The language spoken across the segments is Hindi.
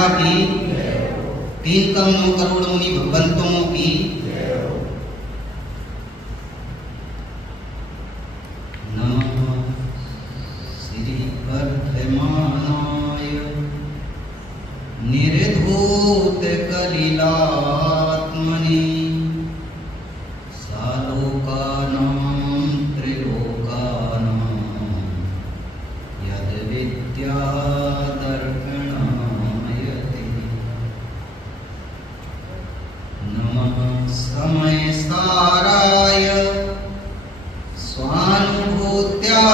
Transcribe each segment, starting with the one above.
माता की, 3 कम 9 करोड़ मुनि भगवंतों की। नमः श्री वर्धमानाय निर्धूत कलिलात्मने सालोकानां त्रिलोकानां यद् विद्यादर्पणायते। नमः समयसाराय स्वानुभूत्या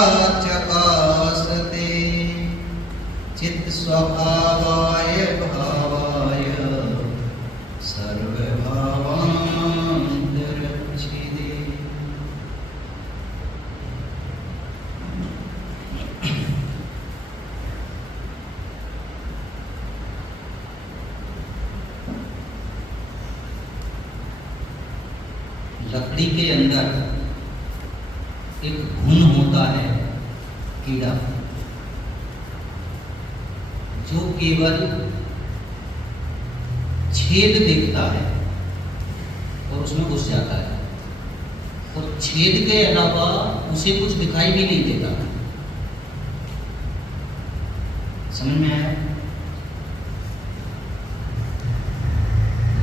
चकासते चित्स्वभावाय भावाय सर्वभावान्तरच्छिदे। लकड़ी के अंदर एक घुन होता है, कीड़ा, जो केवल छेद देखता है और उसमें घुस जाता है, और छेद के अलावा उसे कुछ दिखाई भी नहीं देता। समझ में आया?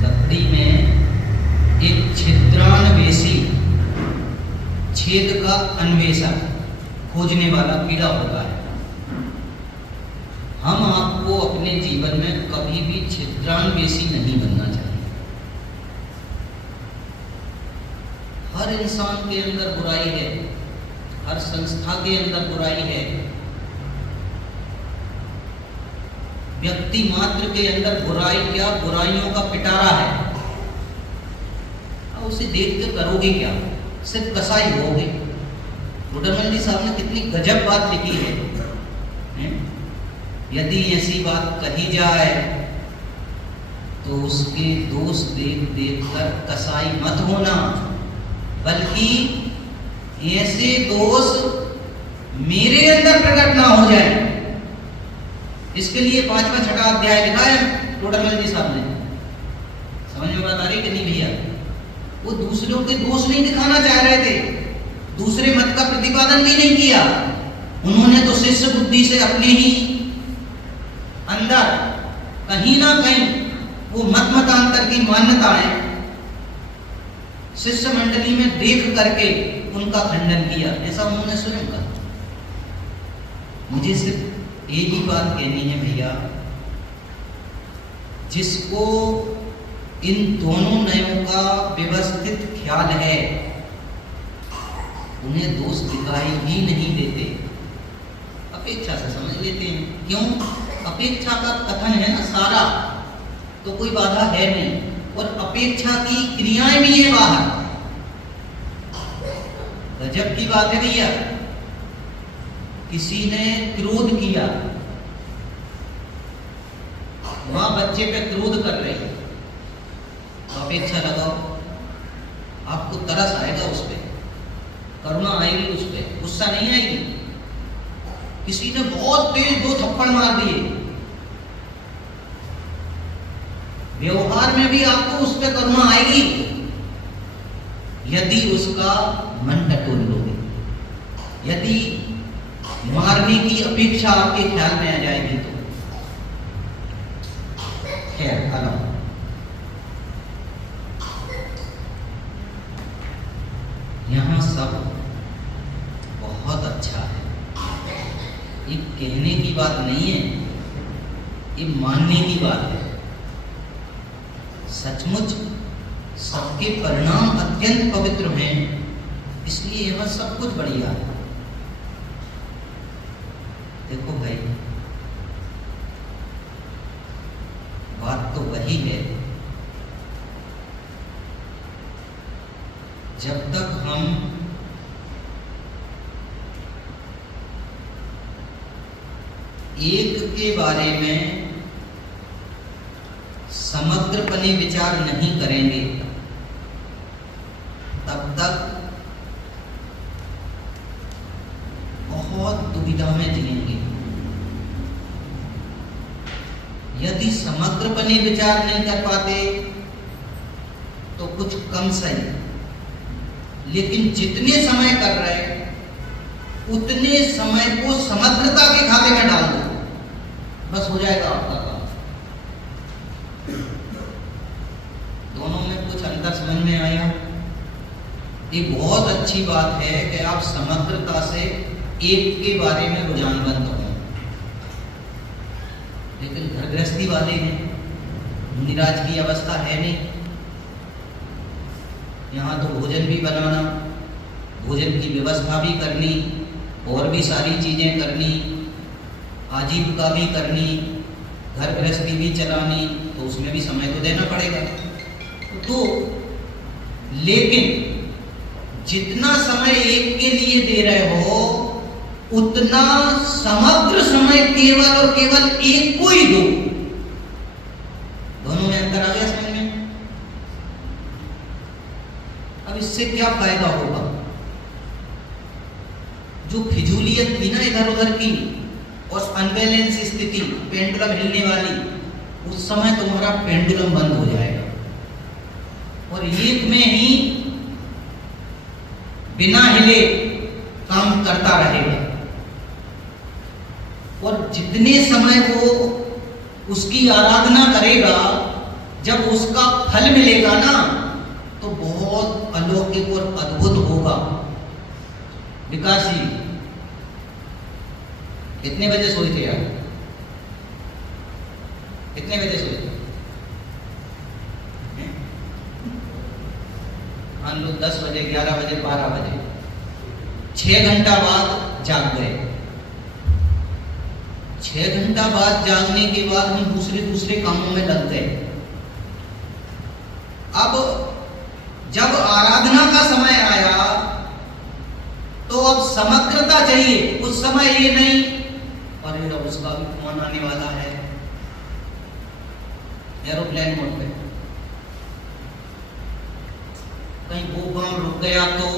लकड़ी में एक छिद्रान्वेषी, छेद का अन्वेषक, खोजने वाला कीड़ा होता है। हम आपको अपने जीवन में कभी भी छिद्रान्वेषी नहीं बनना चाहिए। हर इंसान के अंदर बुराई है, हर संस्था के अंदर बुराई है, व्यक्ति मात्र के अंदर बुराई क्या, बुराइयों का पिटारा है। अब उसे देख के करोगे क्या? सिर्फ कसाई होगे। रुद्रमल साहब ने कितनी गजब बात लिखी है। यदि ऐसी बात कही जाए तो उसके दोष देख देख कर कसाई मत होना, बल्कि ऐसे दोष मेरे अंदर प्रकट ना हो जाए, इसके लिए 5वां 6वां अध्याय लिखा है रुद्रमल साहब ने। समझ में बात आ रही कि नहीं भैया? वो दूसरों के दोष नहीं दिखाना चाह रहे थे, दूसरे मत का प्रतिपादन भी नहीं किया। उन्होंने तो शिष्य बुद्धि से अपने ही अंदर कहीं ना कहीं वो मतांतर की मान्यताएं शिष्य मंडली में देख करके उनका खंडन किया। ऐसा उन्होंने स्वयं कहा। मुझे सिर्फ एक ही बात कहनी है भैया, जिसको इन दोनों नयों का व्यवस्थित ख्याल है, उन्हें दोष दिखाई ही नहीं देते, अपेक्षा से समझ लेते हैं। क्यों? अपेक्षा का कथन है ना सारा, तो कोई बाधा है नहीं, और अपेक्षा की क्रियाएं भी है बाहर। गजब की बात है भैया। किसी ने क्रोध किया, वहां बच्चे पे क्रोध कर रहे हैं, तो अपेक्षा लगाओ, आपको तरस आएगा उस पे, करुणा आएगी उस पे, गुस्सा नहीं आएगी। किसी ने बहुत तेज 2 थप्पड़ मार दिए, व्यवहार में भी आपको उस पे करुणा आएगी, यदि उसका मन टटोल लोगे। यदि मारने की अपेक्षा आपके ख्याल में आ जाएगी तो खैर अलग। यहाँ सब बहुत अच्छा है, ये कहने की बात नहीं है, ये मानने की बात है। सचमुच सबके परिणाम अत्यंत पवित्र हैं, इसलिए यहाँ सब कुछ बढ़िया है। देखो भाई, बात तो वही है, जब तक हम एक के बारे में समग्रपने विचार नहीं करेंगे, तब तक बहुत दुविधा में जिएंगे। यदि समग्रपने विचार नहीं कर पाते तो कुछ कम सही, लेकिन जितने समय कर रहे उतने समय को समग्रता के खाते में डाल दो, बस हो जाएगा आपका काम। दोनों में कुछ अंतर समझ में आया? ये बहुत अच्छी बात है कि आप समग्रता से एक के बारे में रुझानबंद हो, लेकिन घर गृहस्थी वाले हैं, मुनिराज की अवस्था है नहीं। यहाँ तो भोजन भी बनाना, भोजन की व्यवस्था भी करनी, और भी सारी चीजें करनी, आजीविका भी करनी, घर गृहस्थी भी चलानी, तो उसमें भी समय तो देना पड़ेगा। तो लेकिन जितना समय एक के लिए दे रहे हो उतना समग्र समय केवल और केवल एक को ही दो। दोनों में अंतर आ गया समझ में? अब इससे क्या फायदा होगा? जो फिजूलियत थी ना इधर उधर की और अनबैलेंस स्थिति, पेंडुलम हिलने वाली, उस समय तुम्हारा पेंडुलम बंद हो जाएगा और एक में ही बिना हिले काम करता रहेगा। और जितने समय वो उसकी आराधना करेगा, जब उसका फल मिलेगा ना तो बहुत अलौकिक और अद्भुत होगा। विकास जी कितने बजे सोए थे यार? कितने बजे सोए थे? मान लो 10 बजे, 11 बजे, 12 बजे, 6 घंटा बाद जाग गए। 6 घंटा बाद जागने के बाद हम दूसरे कामों में लग गए। अब जब आराधना का समय आया तो अब समग्रता चाहिए। उस समय ये नहीं अरे अब उसका भी फोन आने वाला है, एरोप्लेन मोड पे, कहीं वो काम रुक गया तो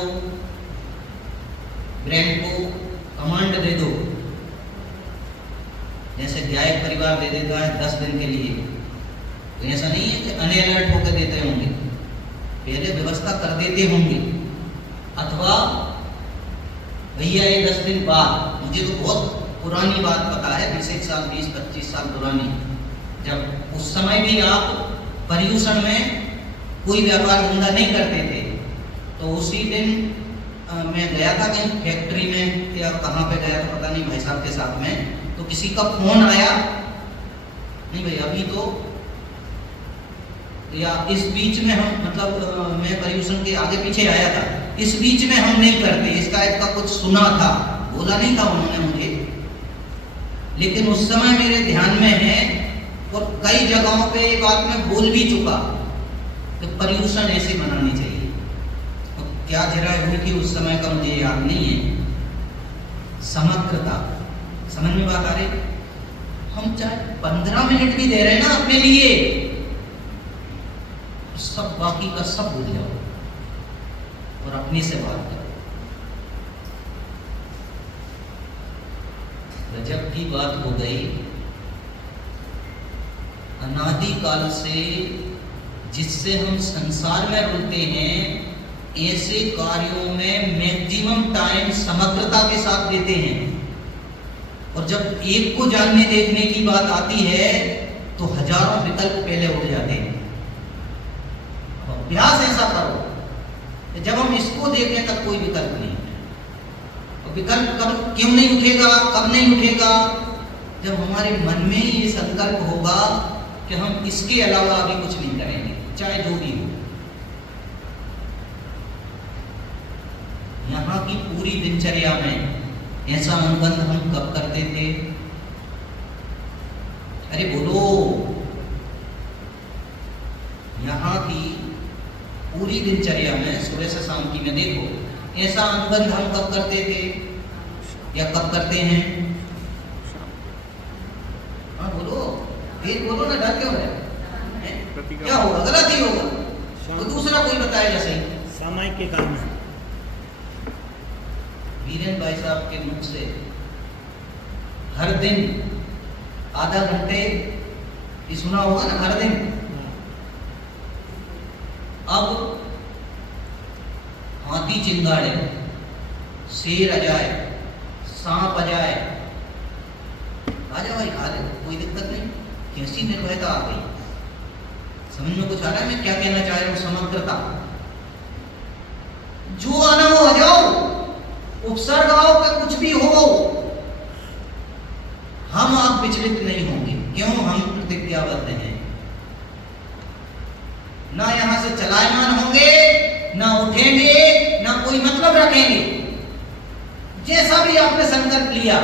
ब्रेन को कमांड दे दो, जैसे न्यायिक परिवार दे देता है 10 दिन के लिए। तो ऐसा नहीं है कि अनअलर्ट होकर देते होंगे, पहले व्यवस्था कर देते होंगे। अथवा भैया ये 10 दिन बाद, मुझे तो बहुत पुरानी बात पता है, 20 साल 20-25 साल पुरानी, जब उस समय भी आप पर्यूषण में कोई व्यापार धंधा नहीं करते थे, तो उसी दिन मैं गया था कहीं फैक्ट्री में या कहाँ पे गया था पता नहीं, भाई साहब के साथ में, तो किसी का फोन आया, नहीं भाई अभी तो, या इस बीच में हम, मतलब मैं पर्यूषण के आगे पीछे आया था, इस बीच में हम नहीं करते, इस टाइप का कुछ सुना था, बोला नहीं था उन्होंने मुझे, लेकिन उस समय मेरे ध्यान में है और कई जगहों पे ये बात मैं बोल भी चुका कि पर्यूषण ऐसे मनानी चाहिए। और क्या जरा हुई कि उस समय का मुझे याद नहीं है। समग्रता, समझ में बात आ रही? हम चाहे 15 मिनट भी दे रहे हैं ना अपने लिए, तो सब बाकी का सब भूल जाओ और अपने से बात करो। गजब की बात हो गई। अनादि काल से जिससे हम संसार में रुलते हैं, ऐसे कार्यों में मैक्सिमम टाइम समग्रता के साथ देते हैं, और जब एक को जानने देखने की बात आती है तो हजारों विकल्प पहले उठ जाते हैं। अभ्यास ऐसा करो कि जब हम इसको देखें तब कोई विकल्प नहीं, और विकल्प कब क्यों नहीं उठेगा, कब नहीं उठेगा? जब हमारे मन में ही ये संकल्प होगा कि हम इसके अलावा अभी कुछ नहीं करेंगे, चाहे जो भी हो। यहाँ की पूरी दिनचर्या में ऐसा अनुबंध हम कब करते थे? अरे बोलो। यहाँ की पूरी दिनचर्या में सुबह से शाम की में देखो, ऐसा अनुबंध हम कब करते थे या कब करते हैं? हाँ बोलो, फिर बोलो ना, डर क्यों है? क्या होगा? गलत ही होगा, तो दूसरा कोई बताएगा सही। समय के काम है। वीरेन भाई साहब के मुख से हर दिन आधा घंटे ये सुना होगा ना हर दिन। अब हाथी चिंगाड़े, शेर आ जाए, सांप आ जाए, भाई खा ले, कोई दिक्कत नहीं। कैसी निर्भयता आ गई, समझ में कुछ आ रहा है मैं क्या कहना चाह रहा हूं? समग्रता, जो आना वो आ जाओ, उपसर्ग आओ का कुछ भी हो, हम आप विचलित नहीं होंगे। क्यों? हम प्रतिज्ञाबद्ध हैं। ना यहां से चलायमान होंगे, ना उठेंगे, ना कोई मतलब रखेंगे। जैसा भी आपने संकल्प लिया,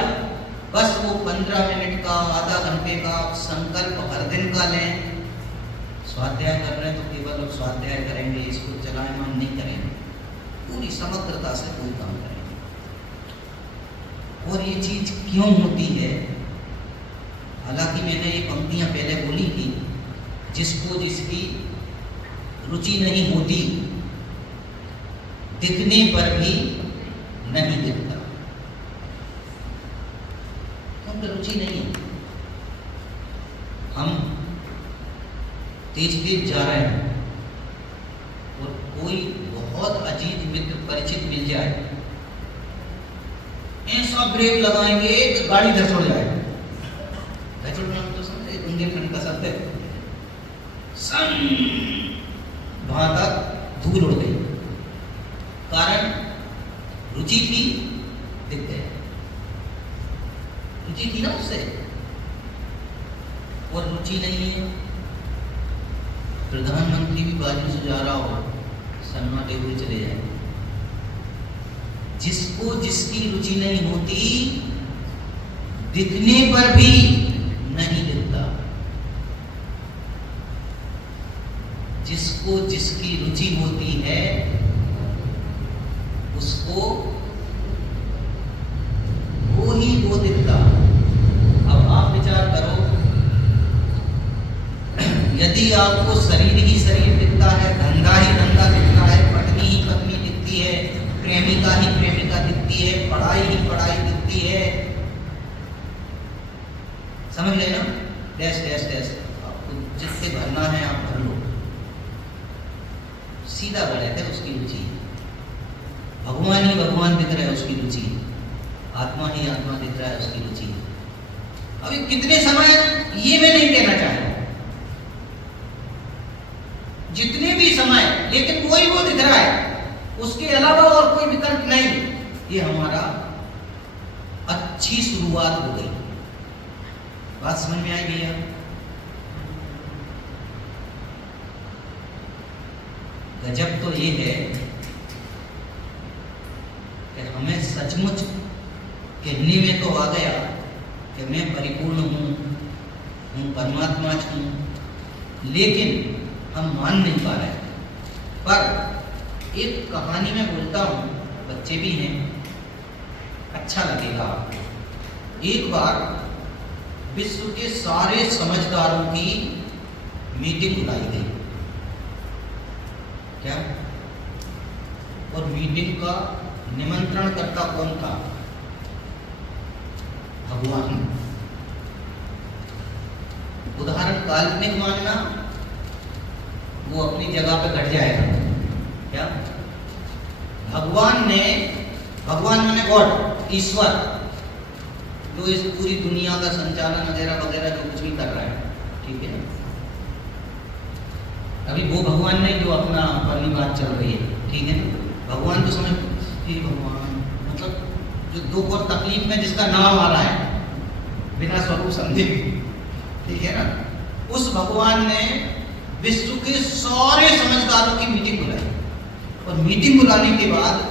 बस वो 15 मिनट का, आधा घंटे का संकल्प हर दिन का लें। स्वाध्याय कर रहे हैं तो केवल स्वाध्याय करेंगे, इसको चलायमान नहीं करेंगे, पूरी समग्रता से कोई काम करेंगे। और ये चीज क्यों होती है? हालांकि मैंने ये पंक्तियां पहले बोली थी, जिसको जिसकी रुचि नहीं होती, दिखने पर भी नहीं दिखता, क्योंकि रुचि नहीं है। हम तेज तेज जा रहे हैं और कोई बहुत अजीब मित्र परिचित मिल जाए, ऐसा ब्रेक लगाएंगे कि गाड़ी धसड़ जाए। धसड़ नाम तो समझे, बुंदेलखंड का शब्द है। वहां तक धूल उड़ गई, कारण रुचि थी, दिख गया। रुचि थी ना उससे, और रुचि नहीं है। प्रधानमंत्री भी बाजू से जा रहा हो, सन्नाटे हुए चले जाए। जिसको जिसकी रुचि नहीं होती, दिखने पर भी नहीं दिखता। जिसको जिसकी रुचि होती है, उसको वो ही वो दिखता। अब आप विचार करो, यदि आपको शरीर ही शरीर दिखता है, धंधा ही धंधा दिखता है, पत्नी ही पत्नी दिखती है, प्रेमिका ही प्रेमिका दिखती है, पढ़ाई ही पढ़ाई दिखती है, समझ गए ना? डैश डैश डैश, आपको जिससे भरना है आप भर लो। सीधा गलत है उसकी रुचि। भगवान ही भगवान दिख रहा है उसकी रुचि, आत्मा ही आत्मा दिख रहा है उसकी रुचि। अभी कितने समय ये मैं नहीं कहना चाह रहा, जितने भी समय, लेकिन कोई वो दिख रहा है, उसके अलावा और कोई विकल्प नहीं। ये हमारा अच्छी शुरुआत हो गई। बात समझ में आई भैया? गजब तो ये है कि हमें सचमुच कहने में तो आ गया कि मैं परिपूर्ण हूँ परमात्मा हूँ, लेकिन हम मान नहीं पा रहे। पर एक कहानी में बोलता हूँ, बच्चे भी हैं, अच्छा लगेगा आपको। एक बार विश्व के सारे समझदारों की मीटिंग बुलाई गई। क्या? और मीटिंग का निमंत्रणकर्ता कौन था? भगवान। उदाहरण काल्पनिक मानना, वो अपनी जगह पे घट जाएगा। क्या? भगवान माने गॉड, ईश्वर, जो इस पूरी दुनिया का संचालन वगैरह वगैरह जो कुछ भी कर रहा है, ठीक है। अभी वो भगवान नहीं जो अपना अपनी बात चल रही है, ठीक है ना। भगवान तो समझ कि भगवान मतलब जो दुख और तकलीफ में जिसका नाम आ रहा है बिना स्वरूप समझे, ठीक है ना। उस भगवान ने विश्व के सारे समझदारों की मीटिंग बुलाई, और मीटिंग बुलाने के बाद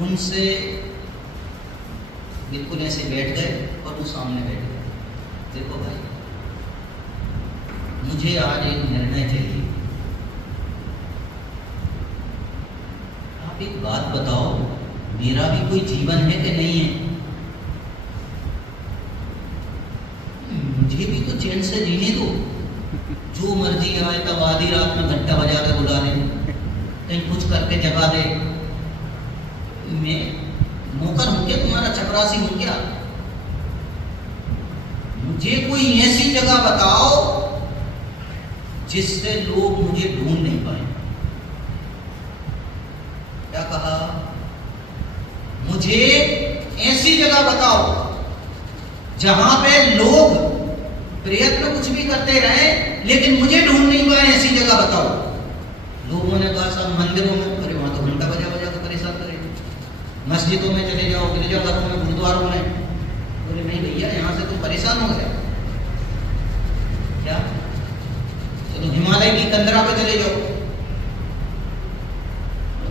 उनसे बिल्कुल ऐसे बैठ गए और वो सामने बैठ गए। देखो भाई, मुझे आज एक निर्णय चाहिए। आप एक बात बताओ, मेरा भी कोई जीवन है कि नहीं है? मुझे भी तो चैन से जीने दो। जो मर्जी आए तब आधी रात में घंटा बजा कर बुला दे, कहीं कुछ करके जगा दे। मैं नौकर हूं क्या? तुम्हारा चपरासी हूं क्या? मुझे कोई ऐसी जगह बताओ जिससे लोग मुझे ढूंढ नहीं पाए। क्या कहा? मुझे ऐसी जगह बताओ जहां पे लोग प्रयत्न कुछ भी करते रहे लेकिन मुझे ढूंढ नहीं पाए, ऐसी जगह बताओ। लोगों ने कहा साहब मंदिरों में, अरे वहां तो घंटा बजा बजा कर परेशान करेंगे। मस्जिदों में चले जाओ, गिरजाघरों में, गुरुद्वारों में। बोले नहीं भैया, यहां से तुम परेशान हो गया क्या? चलो हिमालय की कंदरा पे चले जाओ,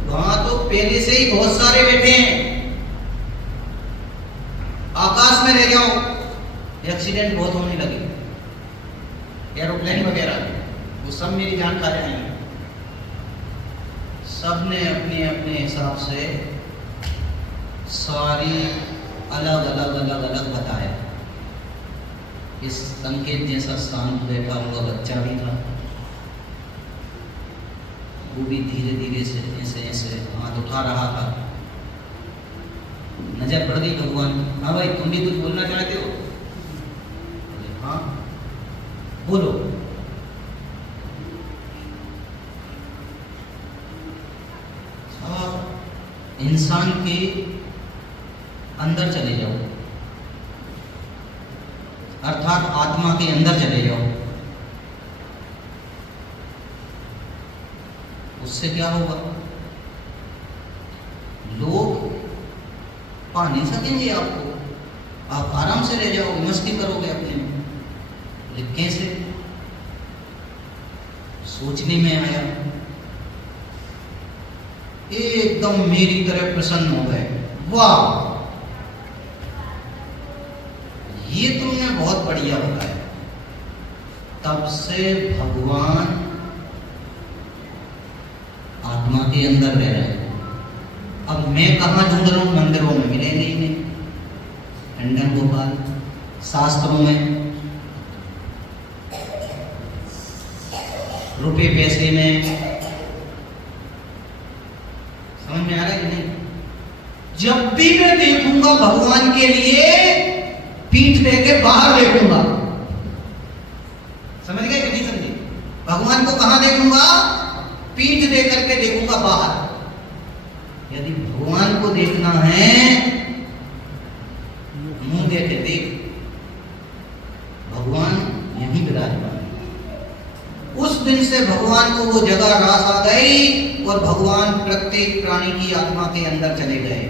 वहां तो पहले से ही बहुत सारे बैठे हैं। आकाश में रह जाओ, एक्सीडेंट बहुत होने लगे, एरोप्लेन वगैरह, वो सब मेरी जान खा जाएंगे। सब ने अपने अपने हिसाब से सारी अलग अलग अलग अलग बताया। इस संकेत जैसा शांत बैठा हुआ बच्चा भी था, वो भी धीरे धीरे से ऐसे ऐसे हाथ उठा रहा था। नजर पड़ गई भगवान, हाँ भाई तुम भी कुछ बोलना चाहते हो? हाँ बोलो। इंसान के अंदर चले जाओ, अर्थात आत्मा के अंदर चले जाओ। उससे क्या होगा? लोग पा नहीं सकेंगे आपको, आप आराम से रह जाओगे, मस्ती करोगे अपने में। लेकिन कैसे? सोचने में आया, एकदम मेरी तरह प्रसन्न हो गए। वाह, ये तुमने बहुत बढ़िया बताया। तब से भगवान आत्मा के अंदर रह रहे हैं। अब मैं कहाँ ढूंढ रहा हूँ? मंदिरों में मिलेंगे ही नहीं, टंडन गोपाल, शास्त्रों में, रुपए पैसे में। समझ में आ रहा है कि नहीं? जब भी मैं देखूंगा भगवान के लिए पीठ देके बाहर देखूंगा। समझ गए कि नहीं समझे? भगवान को कहां देखूंगा? पीठ दे करके देखूंगा बाहर। यदि भगवान को देखना है मुंह देके देख, भगवान यहीं विराजमान। उस दिन से भगवान को वो जगह रास आ गई और भगवान प्रत्येक प्राणी की आत्मा के अंदर चले गए।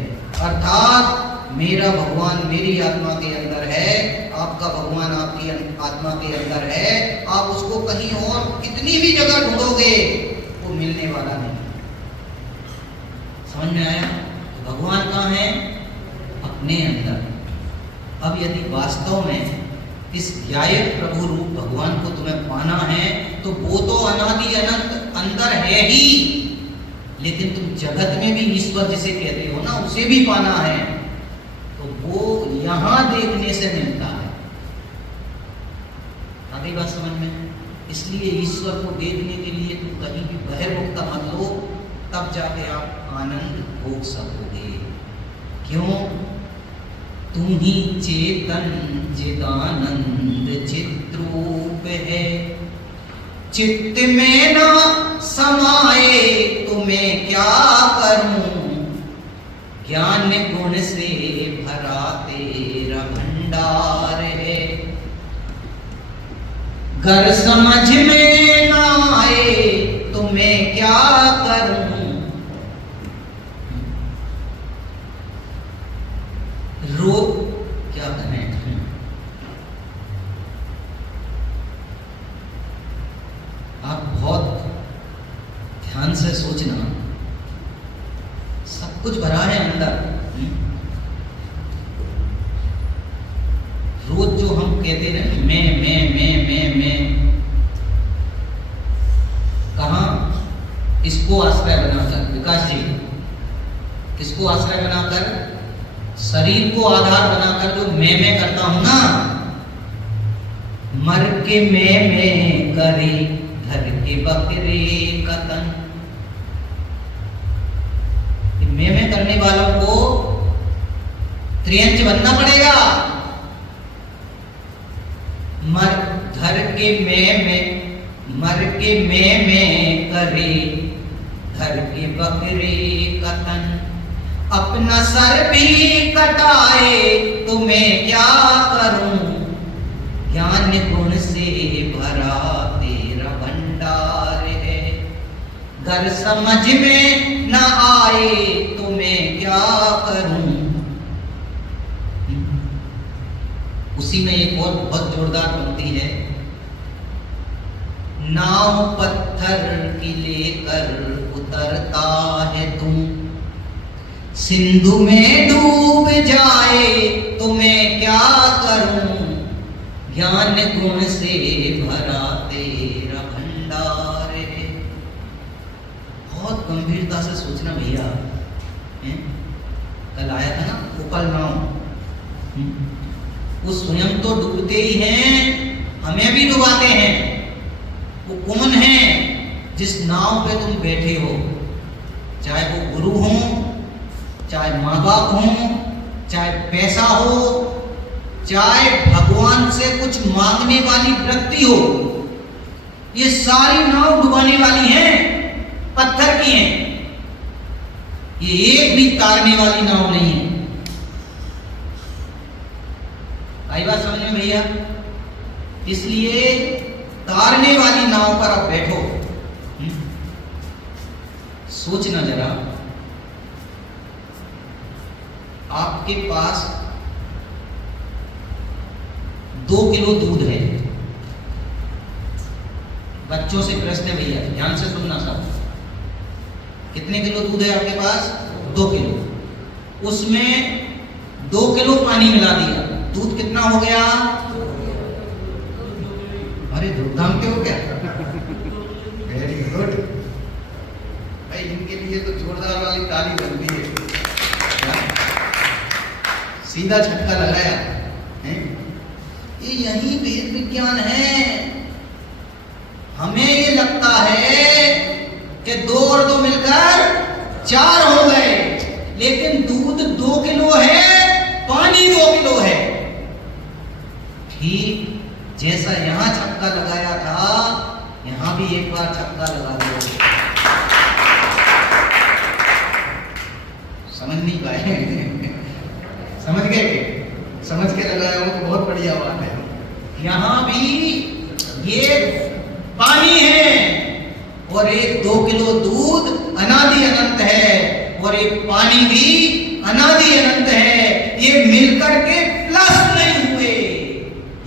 अर्थात मेरा भगवान मेरी आत्मा के अंदर है, आपका भगवान आपकी आत्मा के अंदर है। आप उसको कहीं और कितनी भी जगह ढूंढोगे वो मिलने वाला नहीं। समझ में आया? तो भगवान कहाँ है? अपने अंदर। अब यदि वास्तव में इस ज्ञायक प्रभु रूप भगवान को तुम्हें पाना है तो वो तो अनादि अनंत अंदर है ही, लेकिन तुम जगत में भी ईश्वर जिसे कहते हो ना, उसे भी पाना है तो वो यहां देखने से मिलता है। आगे बात समझ में? इसलिए ईश्वर को देखने के लिए तुम कहीं भी बहिर्मुखता मत लो, तब जाके आप आनंद भोग सकोगे। क्यों? तुम ही चेतन चिदानंद चित्रूप है, चित्त में ना समाए तो मैं क्या करूं, ज्ञान गुण से भरा तेरा भंडार है। घर समझ में ना आए तो मैं क्या करूं, रो क्या करें। आप बहुत ध्यान से सोचना, सब कुछ भरा है अंदर। रोज जो हम कहते हैं मैं कहां? इसको आश्रय बनाकर, विकास जी, किसको आश्रय बनाकर? शरीर को आधार बनाकर जो मैं करता हूं ना, मर के मैं करे घर के बकरे कतन। मैं करने वालों को त्रियंच बनना पड़ेगा। मर घर के मर के में करे, घर के बकरे कतन, अपना सर भी कटाए तो मैं क्या करूं, ज्ञान गुण से भरा तेरा भंडार है, घर समझ में न आए तो मैं क्या करूं। उसी में एक और बहुत जोरदार पंक्ति है, नाव पत्थर की लेकर उतरता है तुम, सिंधु में डूब जाए तो मैं क्या करूं, ज्ञान गुण से भरा तेरा भंडार है। बहुत गंभीरता से सोचना भैया, कल आया था ना उपल नाव, वो स्वयं तो डूबते ही हैं, हमें भी डुबाते हैं। वो कौन है? जिस नाव पे तुम बैठे हो, चाहे वो गुरु हो, चाहे माँ बाप हो, चाहे पैसा हो, चाहे भगवान से कुछ मांगने वाली वृत्ति हो, ये सारी नाव डुबाने वाली हैं, पत्थर की हैं। ये एक भी तारने वाली नाव नहीं है। आई बात समझ में भैया? इसलिए तारने वाली नाव पर आप बैठो। सोचना जरा, आपके पास 2 किलो दूध है। बच्चों से प्रश्न है भैया, ध्यान से सुनना सब। कितने किलो दूध है आपके पास? 2 किलो। उसमें 2 किलो पानी मिला दिया, दूध कितना हो गया? अरे धूमधाम क्यों हो गया? वेरी गुड भाई, इनके लिए तो जोरदार वाली ताली बनती है। सीधा झटका लगाया है। ये यही वेद विज्ञान है। हमें ये लगता है कि 2 और 2 मिलकर 4 हो गए, लेकिन दूध 2 किलो है, पानी 2 किलो है। ठीक जैसा यहां छक्का लगाया था, यहां भी एक बार छक्का लगा दो। समझ नहीं पाए? समझ गए? समझ के लगाया हो तो बहुत बढ़िया बात है। यहां भी ये पानी है और एक 2 किलो दूध अनादि अनंत है, और एक पानी भी अनादि अनंत है। ये मिलकर के प्लस नहीं हुए,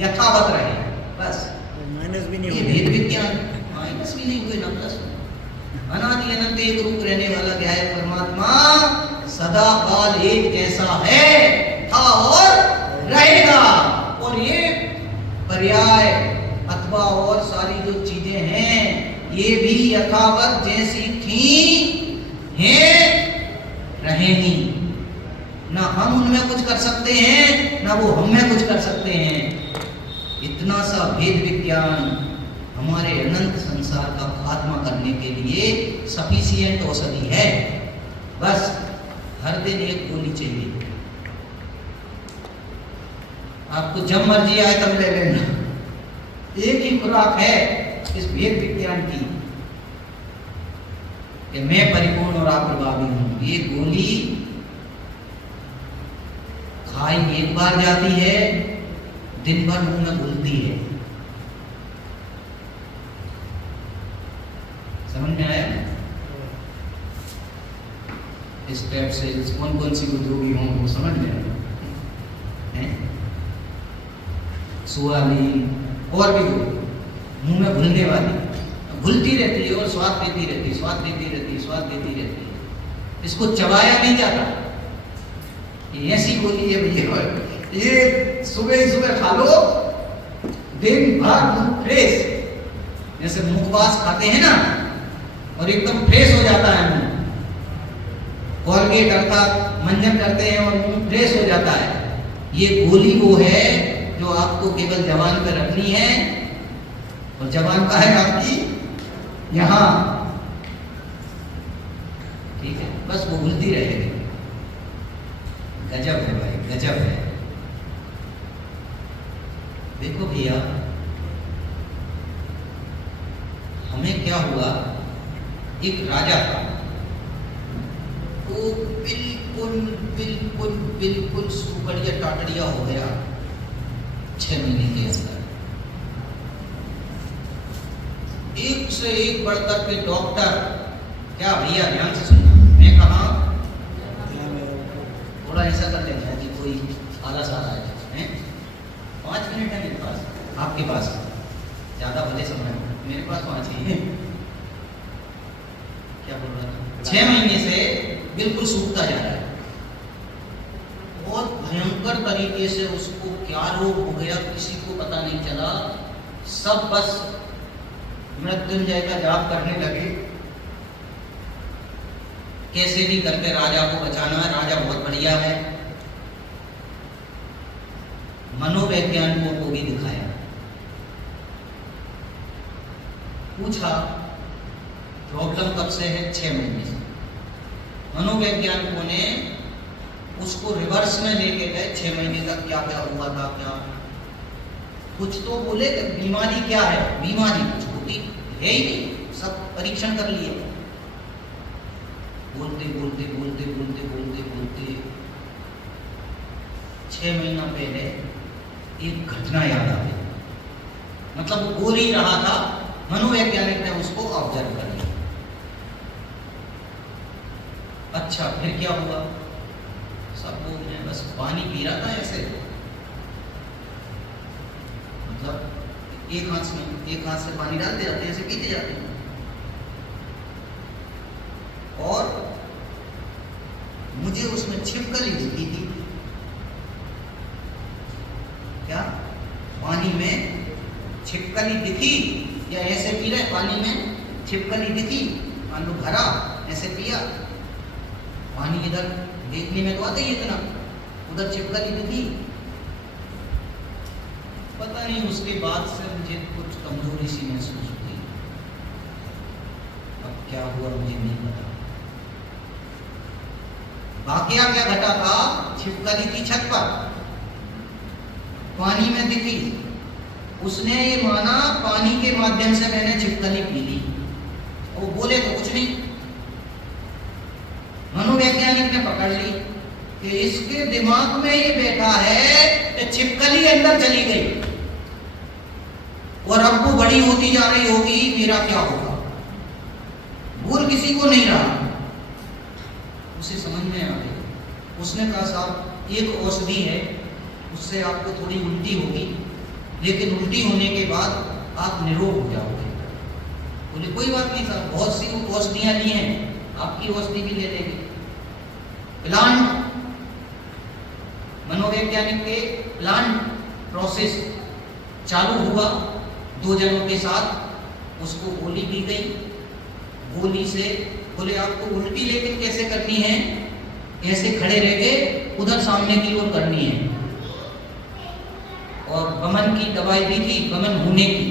यथावत रहे, बस। माइनस भी नहीं हुए। वेद विज्ञान, माइनस भी नहीं हुए ना प्लस। अनादि अनंत एक रूप रहने वाला क्या है? परमात्मा सदा काल एक जैसा है, था और रहेगा। और ये पर्याय अथवा और सारी जो चीजें हैं, ये भी यथावत जैसी थी हैं, रहेंगी। ना हम उनमें कुछ कर सकते हैं, ना वो हमें कुछ कर सकते हैं। इतना सा भेद विज्ञान हमारे अनंत संसार का खात्मा करने के लिए सफिशिएंट औषधि है। बस हर दिन एक गोली चाहिए। आपको जब मर्जी आए तब ले लेना। एक ही खुराक है इस भेद विज्ञान की कि मैं परिपूर्ण और आप प्रभावी हूं। ये गोली खाई एक बार जाती है, दिन भर मुंह में घुलती है। समझ में आया? इस टाइप से कौन कौन सी उद्योगी हों वो समझ में आया? सोयाबीन और भी मुंह में घुलने वाली, घुलती रहती है और स्वाद देती रहती है, स्वाद देती रहती है, स्वाद देती रहती है। इसको चबाया नहीं जाता। ये ऐसी गोली है भैया, ये सुबह ही सुबह खा लो, दिन भर मुंह फ्रेश। जैसे मुखवास खाते हैं ना, और एकदम फ्रेश हो जाता है मुंह। कॉलगेट अर्थात मंजन करते हैं और मुंह फ्रेश हो जाता है। ये गोली वो है जो आपको केवल जबान पर रखनी है, और जबान का है आपकी यहां, ठीक है? बस वो घुलती रहेगी। गजब है भाई, गजब है। देखो भैया, हमें क्या हुआ, एक राजा था, वो बिल्कुल बिल्कुल बिल्कुल सुकड़िया टाटड़िया हो गया 6 महीने के अंदर। एक से एक बढ़कर के डॉक्टर, क्या भैया ध्यान से सुनना, मैं कहा थोड़ा ऐसा कर लेंगे कि कोई आलस आ रहा है 5 मिनट है मेरे पास, आपके पास ज्यादा भले समय, मेरे पास 5 ही है। क्या बोल रहा था, 6 महीने से बिल्कुल सूखता जा रहा है, बहुत भयंकर तरीके से उसको क्या रोग हो गया किसी को पता नहीं चला। सब बस मृत्युंजय का जाप करने लगे, कैसे भी करके राजा को बचाना है, राजा बहुत बढ़िया है। मनोवैज्ञानिकों को भी दिखाया, पूछा प्रॉब्लम कब से है, 6 महीने से। मनोवैज्ञानिकों ने उसको रिवर्स में लेके गए, 6 महीने तक क्या क्या हुआ था, क्या कुछ तो बोले कि बीमारी क्या है, बीमारी कुछ होती है ही नहीं, सब परीक्षण कर लिए। बोलते बोलते बोलते बोलते बोलते बोलते 6 महीना पहले एक घटना याद आ गई, मतलब वो बोल ही रहा था, मनोवैज्ञानिक ने उसको ऑब्जर्व कर लिया। अच्छा फिर क्या हुआ, सब लोग मैं बस पानी पी रहा था ऐसे, मतलब एक हाथ से पानी डालते जाते हैं, ऐसे पीते जाते हैं, और मुझे उसमें छिपकली दिखी थी। क्या पानी में छिपकली दिखी, या ऐसे पी रहे पानी में छिपकली दिखी, मान लो भरा ऐसे पिया, पानी इधर देखने में तो आता ही इतना, उधर छिपकली दिखी। पता नहीं उसके बाद से मुझे कुछ कमजोरी सी महसूस हुई, अब क्या हुआ मुझे नहीं पता। वाकया क्या घटा था, छिपकली थी छत पर, पानी में दिखी, उसने ये माना पानी के माध्यम से मैंने छिपकली पी ली, वो बोले तो कुछ नहीं। मनोवैज्ञानिक ने पकड़ ली कि इसके दिमाग में ये बैठा है कि छिपकली अंदर चली गई और अब वो बड़ी होती जा रही होगी, मेरा क्या होगा, भूल किसी को नहीं रहा। उसे समझ में आ गई, उसने कहा साहब एक औषधि है, उससे आपको थोड़ी उल्टी होगी, लेकिन उल्टी होने के बाद आप निरोग हो जाओगे। बोले कोई बात नहीं साहब, बहुत सी औषधियां ली हैं, आपकी औषधि भी ले लेंगे। प्लांट, मनोवैज्ञानिक के प्लांट प्रोसेस चालू हुआ, 2 जनों के साथ उसको गोली दी गई, गोली से बोले आपको उल्टी लेकिन कैसे करनी है, ऐसे खड़े रह के उधर सामने की ओर करनी है, और बमन की दवाई भी थी, बमन होने की,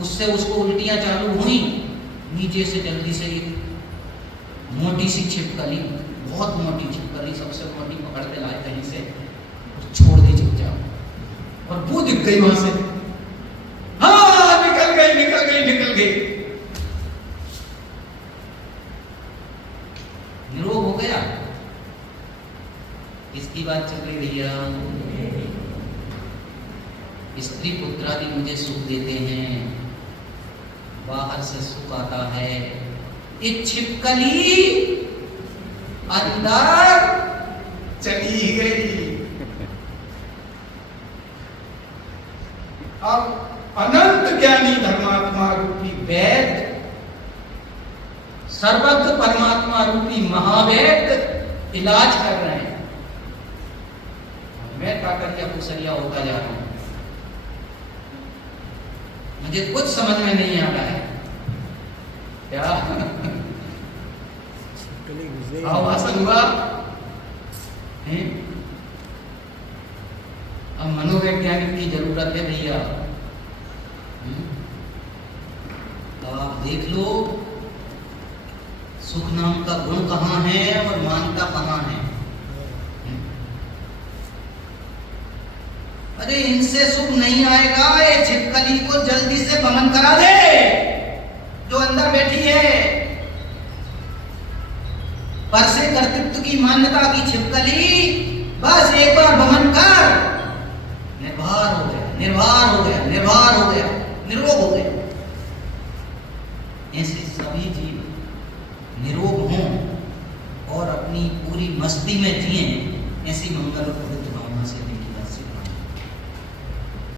उससे उसको उल्टियां चालू हुई। नीचे से जल्दी से एक मोटी सी छिपकली, बहुत मोटी छिपकली, सबसे मोटी पकड़ के लाए कहीं से, छोड़ दी चुपचाप, और वो दिख गई वहां से, हाँ निकल गई निकल गई निकल गई, निरोग हो गया। इसकी बात चल रही भैया, स्त्री पुत्र आदि मुझे सुख देते हैं, बाहर से सुख आता है, ये छिपकली अंदर चली गई। अब अनंत ज्ञानी धर्मात्मा रूपी वेद, सर्वज्ञ परमात्मा रूपी महावेद इलाज कर रहे हैं, मैं काकरिया कुसरिया होता जा रहा हूं, मुझे कुछ समझ में नहीं आ रहा है क्या आवासन हुआ है? अब मनोवैज्ञानिक की जरूरत है भैया। अब आप देख लो सुख नाम का गुण कहाँ है और मानता कहाँ है। अरे इनसे सुख नहीं आएगा, ये छिपकली को जल्दी से बमन करा दे, जो बैठी है, पर से कर्तृत्व की मान्यता की छिपकली, बस एक बार भ्रमण कर, निर्भर हो गया, निर्भर हो गया, निर्भर हो गया, निरोग हो गया। ऐसे सभी जीव निरोग हों और अपनी पूरी मस्ती में जिए, ऐसी मंगल